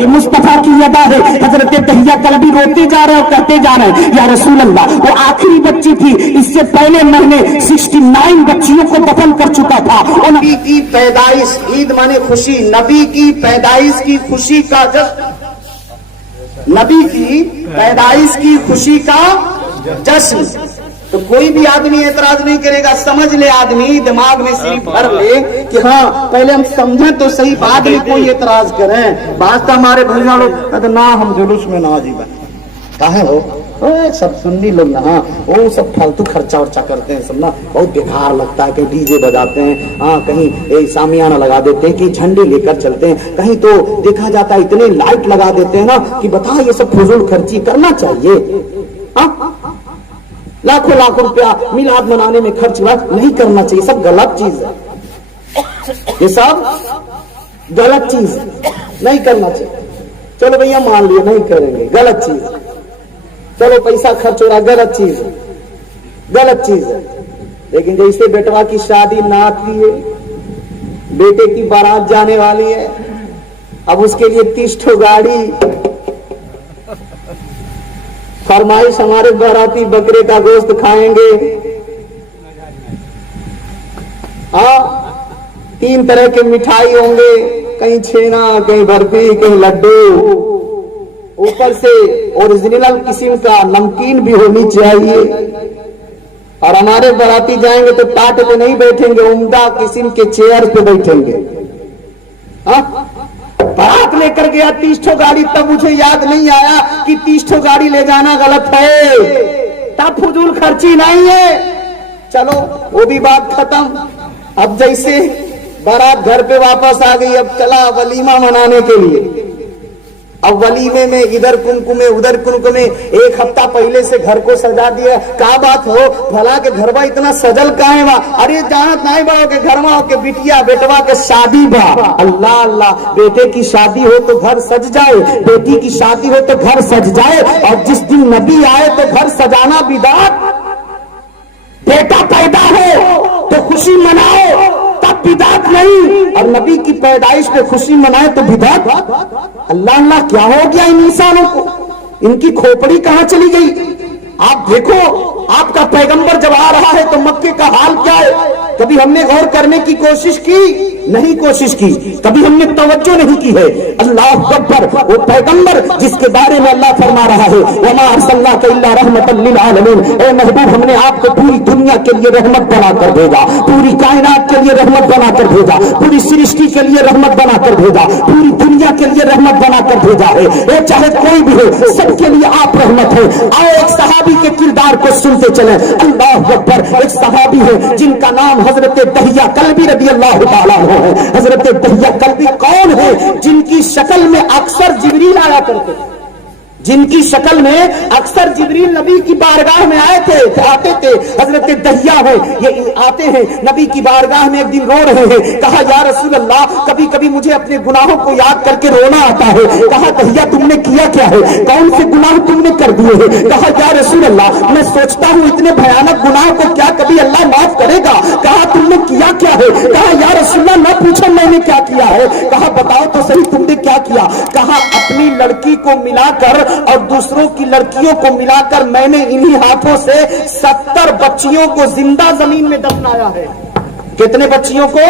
ये मुस्तफा की अदा है। हजरत दहिया कल्बी रोते जा रहे और कहते जा रहे हैं, या रसूल अल्लाह, वो आखिरी बच्ची थी, इससे पहले मैंने 69 बच्चियों को दफन कर चुका था। नबी की पैदाइश, ईद माने खुशी, नबी की पैदाइश की खुशी का जश्न, नबी की पैदाइश की खुशी का जश्न। तो कोई भी आदमी एतराज नहीं करेगा। समझ ले आदमी, दिमाग में सिर्फ भर ले कि हाँ पहले हम समझें तो सही, बाद में कोई एतराज करें। बात तो हमारे भैया लोग ना, हम जुलूस में ना जीवन काहे हो, सब सुन्नी लोग ना, वो सब फालतू खर्चा वर्चा करते हैं सब ना, बहुत बेकार लगता है। कहीं डीजे बजाते हैं, हाँ कहीं सामियाना लगा देते हैं, कि झंडे लेकर चलते हैं, कहीं तो देखा जाता है इतने लाइट लगा देते हैं ना कि बता ये सब फजूल खर्ची करना चाहिए। लाखों लाखों रुपया मिलाद मनाने में खर्च नहीं करना चाहिए, सब गलत चीज है, ये सब गलत चीज है, नहीं करना चाहिए। चलो भैया मान लिया नहीं करेंगे, गलत चीज है। चलो पैसा खर्च हो रहा, गलत चीज है, गलत चीज है। लेकिन जैसे बेटवा की शादी नात की है, बेटे की बारात जाने वाली है, अब उसके लिए 30 ठो गाड़ी, फरमाइश हमारे बाराती बकरे का गोश्त खाएंगे, 3 तरह के मिठाई होंगे, कहीं छेना, कहीं बर्फी, कहीं लड्डू, ऊपर से ओरिजिनल किस्म का नमकीन भी होनी चाहिए। और हमारे बाराती जाएंगे तो टाट पे नहीं बैठेंगे, उम्दा किस्म के चेयर पे बैठेंगे। बारात लेकर गया 30 ठो गाड़ी, तब मुझे याद नहीं आया कि 30 ठो गाड़ी ले जाना गलत है, तब फजूल खर्ची नहीं है। चलो वो भी बात खत्म। अब जैसे बारात घर पे वापस आ गई, अब चला वलीमा मनाने के लिए। अब वलीमे में इधर कुमकुमे उधर कुमकुमे, 1 हफ्ता पहले से घर को सजा दिया। क्या बात हो भला के घर बा इतना सजल काहे बा? अरे जानत नहीं बा के घर में हो के बिटिया बेटवा के शादी बा। अल्लाह अल्लाह, बेटे की शादी हो तो घर सज जाए, बेटी की शादी हो तो घर सज जाए। और जिस दिन नबी आए तो घर सजाना बिदात, बेटा पैदा हो तो खुशी मनाओ तब बिदात नहीं, और नबी की पैदाइश पे खुशी मनाए तो बिदात। अल्लाह अल्लाह क्या हो गया इन इंसानों को, इनकी खोपड़ी कहां चली गई? आप देखो आपका पैगंबर जब आ रहा है तो मक्के का हाल क्या है? कभी हमने गौर करने की कोशिश की नहीं, कोशिश की कभी हमने तवज्जो नहीं की है। अल्लाह अकबर, वो पैगंबर जिसके बारे में अल्लाह फरमा रहा है, वमा अरसलनाका इल्ला रहमतल लिल आलमीन, ए महबूब हमने आपको पूरी दुनिया के लिए रहमत बनाकर भेजा, पूरी कायनात के लिए रहमत बनाकर भेजा, पूरी सृष्टि के लिए रहमत बनाकर भेजा, पूरी दुनिया के लिए रहमत बनाकर भेजा है। ये चाहे कोई भी हो, सबके लिए आप रहमत है। आओ एक सहाबी के किरदार को सुनते चले। अल्लाह अकबर, एक सहाबी है जिनका नाम हजरत दहिया कल्बी रदी अल्लाह तआला है। हजरत दहिया कल्बी कौन है? जिनकी शक्ल में अक्सर जिब्रील आया करते थे, जिनकी शक्ल में अक्सर जिब्रील नबी की बारगाह में आते थे। हजरत दहिया है, ये आते हैं नबी की बारगाह में, एक दिन रो रहे हैं। कहा या रसूल अल्लाह, कभी कभी मुझे अपने गुनाहों को याद करके रोना आता है। कहा दहिया तुमने किया क्या है, कौन से गुनाह तुमने कर दिए हैं? कहा या रसूल अल्लाह, मैं सोचता हूँ इतने भयानक गुनाह को क्या कभी अल्लाह माफ करेगा? कहा तुमने किया क्या है? कहा या रसूल अल्लाह न पूछो मैंने क्या किया है। कहा बताओ तो सही तुमने क्या किया? कहा अपनी लड़की को मिलाकर और दूसरों की लड़कियों को मिलाकर मैंने इन्हीं हाथों से 70 बच्चियों को जिंदा जमीन में दफनाया है। कितने बच्चियों को?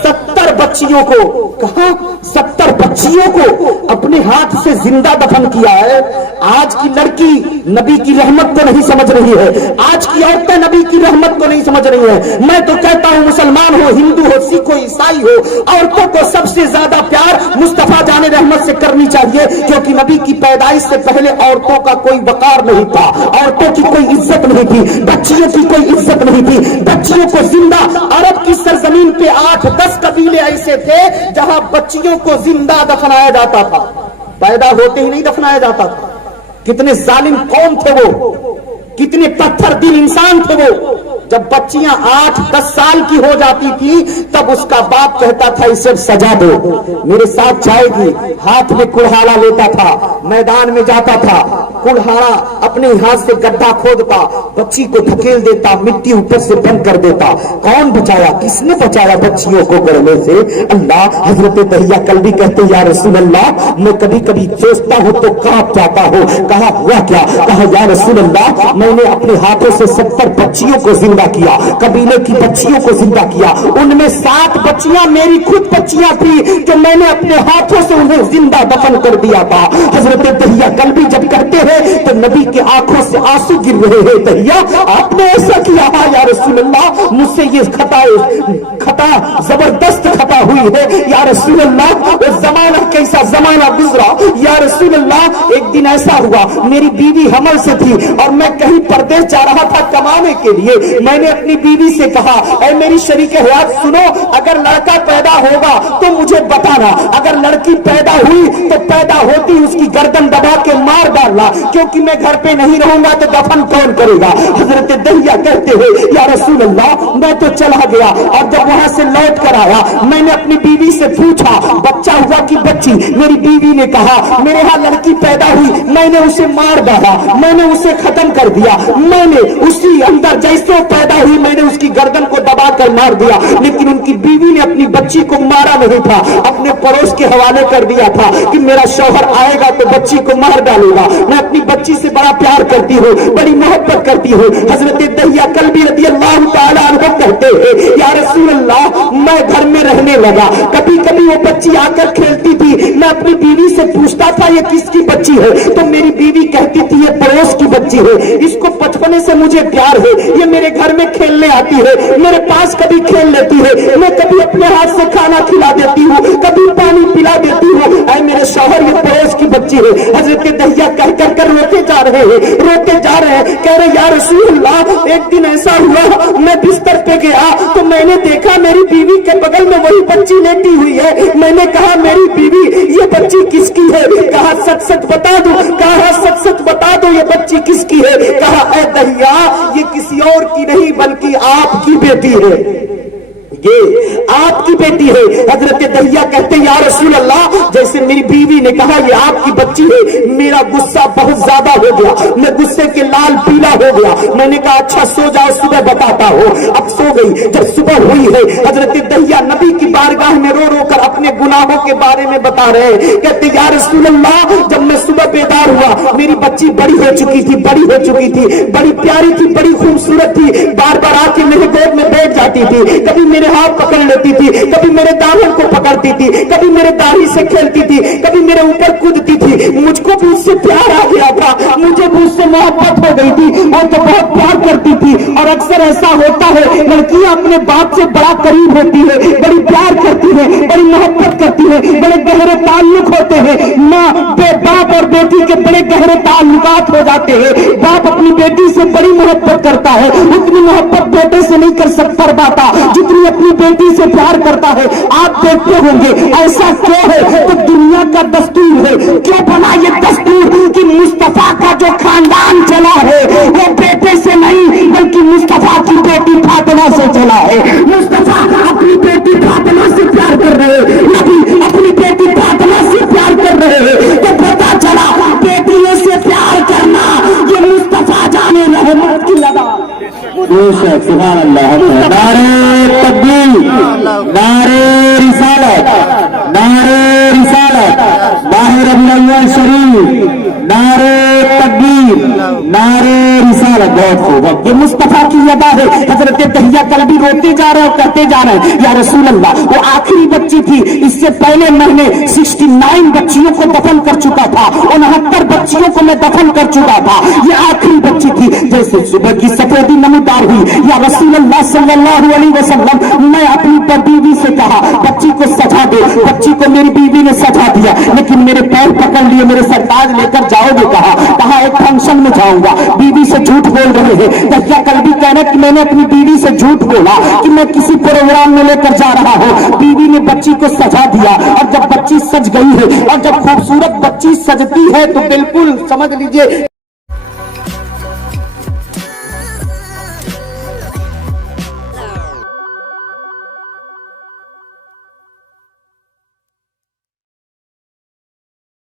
70 बच्चियों को। कहा 70 बच्चियों को अपने हाथ से जिंदा दफन किया है। आज की लड़की नबी की रहमत को नहीं समझ रही है, आज की औरतें नबी की रहमत को नहीं समझ रही है। मैं तो कहता हूं मुसलमान हो, हिंदू हो, सिख हो, ईसाई हो, औरतों को सबसे ज्यादा प्यार मुस्तफा जाने रहमत से करनी चाहिए, क्योंकि नबी की पैदाइश से पहले औरतों का कोई वकार नहीं था, औरतों की कोई इज्जत नहीं थी, बच्चियों की कोई इज्जत नहीं थी। बच्चियों को जिंदा, अरब की सरजमीन पे 8-10 कबीले ऐसे थे जहां बच्चियों को जिंदा दफनाया जाता था, पैदा होते ही नहीं दफनाया जाता था। कितने जालिम कौम थे वो, कितने पत्थर दिल इंसान थे वो, जब बच्चियां 8-10 साल की हो जाती थी तब उसका बाप कहता था इसे सजा दो, मेरे साथ जाएगी। हाथ में कुल्हाड़ा लेता था, मैदान में जाता था, कुल्हाड़ा अपने हाथ से गड्ढा खोदता, बच्ची को धकेल देता, मिट्टी ऊपर से बंद कर देता। कौन बचाया, किसने बचाया बच्चियों को गड़ने से? अल्लाह। हजरत दहिया कल्बी कहते या रसूल अल्लाह, मैं कभी कभी सोचता हूँ तो कांप जाता हूँ। कहा हुआ क्या? कहा या रसूल अल्लाह, मैंने अपने हाथों से 70 बच्चियों को जिंदा किया, कबीले की बच्चियों को जिंदा किया। उनमें 7 बच्चियां मेरी खुद बच्चियां थी जो मैंने अपने हाथों से उन्हें जिंदा दफन कर दिया था। हजरत दहिया कल्बी जब करते हैं तो नबी की आंखों से आंसू गिर रहे हैं। दहिया आपने ऐसा किया? हाँ या रसूल अल्लाह, मुझसे ये खता जबरदस्त खता हुई है या रसूल अल्लाह। वो जमाना कैसा जमाना गुजरा या रसूल अल्लाह। एक दिन ऐसा हुआ, मेरी बीवी हमल से थी और मैं कहीं परदेश जा रहा था कमाने के लिए। मैंने अपनी बीवी से कहा, ऐ मेरी शरीके हयात सुनो, अगर लड़का पैदा होगा तो मुझे बताना, अगर लड़की पैदा हुई तो पैदा होती उसकी गर्दन दबा के मार डालना, क्योंकि मैं घर पे नहीं रहूंगा तो दफन कौन करेगा? हजरत दहिया कहते हैं या रसूल अल्लाह, मैं तो चला गया और जब वहां से लौट कर आया मैंने अपनी बीवी से पूछा बच्चा हुआ कि बच्ची? मेरी बीवी ने कहा मेरे यहाँ लड़की पैदा हुई, मैंने उसे मार डाला, मैंने उसे खत्म कर दिया, मैंने उसी अंदर जैसे पैदा हुई मैंने उसकी गर्दन को दबा कर मार दिया। लेकिन उनकी बीवी ने अपनी बच्ची को मारा नहीं था, अपने पड़ोस के हवाले कर दिया था कि मेरा शौहर आएगा तो बच्ची को मार डालेगा। मैं अपनी बच्ची से बड़ा प्यार करती हूँ, बड़ी मोहब्बत करती हूँ। हजरत दहिया कल्बी रज़ी अल्लाह तआला अन्हु कहते हैं या रसूल अल्लाह, मैं घर में रहने लगा, कभी कभी वो बच्ची आकर खेलती थी, मैं अपनी बीवी से पूछता था ये किसकी बच्ची है, तो मेरी बीवी कहती थी ये पड़ोस की बच्ची है, इसको बचपने से मुझे प्यार है, ये मेरे घर में खेलने आती है, मेरे पास कभी खेल लेती है, मैं कभी अपने हाथ से खाना खिला देती हूँ, कभी पानी पिला देती हूँ, ऐ मेरे शौहर ये पड़ोस की बच्ची है। हजरत दहिया कह कर रोते जा रहे हैं, रोते जा रहे हैं, कह रहे या रसूल अल्लाह, एक दिन ऐसा हुआ मैं बिस्तर पे गया तो मैंने देखा मेरी बीवी के बगल में वही बच्ची लेटी हुई है। मैंने कहा मेरी बीवी ये बच्ची किसकी है? कहा सच सच बता दो, कहा सच सच बता दो ये बच्ची किसकी है? कहा ऐ दहिया ये किसी और की नहीं बल्कि आपकी बेटी है, ये आपकी बेटी है। हजरत दहिया कहते या रसूल अल्लाह, जैसे मेरी बीवी ने कहा ये आपकी बच्ची है, मेरा गुस्सा बहुत ज्यादा हो गया, मैं गुस्से के लाल पीला हो गया। मैंने कहा अच्छा सो जाओ, सुबह बताता हूँ। अब सो गई। जब सुबह हुई है हजरत दहिया नबी की बारगाह में रो रो कर अपने गुनाहों के बारे में बता रहे हैं। कहते या रसूल अल्लाह, जब मैं सुबह बेदार हुआ मेरी बच्ची बड़ी हो चुकी थी, बड़ी हो चुकी थी, बड़ी प्यारी थी, बड़ी खूबसूरत थी, बार बार आके मेरे गोद में बैठ जाती थी, कभी मेरे हाथ पकड़ लेती थी, कभी मेरे दामन को पकड़ती थी, कभी मेरे दाढ़ी से खेलती थी, कभी मेरे ऊपर कूदती थी। मुझको भी उससे प्यार आ गया था, मुझे भी उससे मोहब्बत हो गई थी, वो तो बहुत प्यार करती थी। और अक्सर ऐसा होता है लड़कियां अपने बाप से बड़ा करीब होती है, बड़ी प्यार करती है, बड़ी मोहब्बत करती है, बड़े गहरे ताल्लुक होते हैं। माँ बाप और बेटी के बड़े गहरे ताल्लुकात हो जाते हैं। बाप अपनी बेटी से बड़ी मोहब्बत करता है, उतनी मोहब्बत बेटे से नहीं कर पाता जितनी अपनी बेटी से प्यार करता है। आप देखते होंगे ऐसा क्यों है? तो दुनिया का दस्तूर है। क्यों बना ये दस्तूर कि मुस्तफा का जो खानदान चला है वो बेटे से नहीं बल्कि मुस्तफा की बेटी फातिमा से चला है। मुस्तफा अपनी बेटी फातिमा से प्यार कर रहे हैं, नबी अपनी बेटी फातिमा से प्यार कर रहे हैं। तो पता चला बेटियों से प्यार करना ये मुस्तफा जाने रहमत की लगा। सुभान अल्लाह। नारे तकबीर, नारे रिसालत, नारे रिसालत, माह रबीउल अव्वल शरीफ, नारे तकबीर, नारे रिसालत। बहुत खूब। ये मुस्तफा की अदा है। हजरत दहिया कल्बी रोते जा रहे और कहते जा रहे हैं या रसूल अल्लाह, वो आखिरी बच्ची थी, इससे पहले मैंने 69 बच्चियों को दफन कर चुका था, 69 बच्चियों को मैं दफन कर चुका था, ये आखिरी बच्ची थी। जैसे सुबह की सफेदी नमूदार हुई या रसूल अल्लाह सल्लल्लाहु अलैहि वसल्लम, मैं अपनी बीवी से कहा बच्ची को सजा दे, बच्ची को मेरी बीवी ने सजा दिया, लेकिन मेरे पैर पकड़ लिए, मेरे सरताज लेकर जाओगे? कहा एक फंक्शन में जाऊंगा। बीवी से झूठ बोल रहे हैं। दहिया कल्बी कहना कि मैंने अपनी बीवी से झूठ बोला कि मैं किसी प्रोग्राम में लेकर जा रहा हूँ। बीवी ने बच्ची को सजा दिया और जब बच्ची सज गई है और जब खूबसूरत बच्ची सजती है तो बिल्कुल समझ लीजिए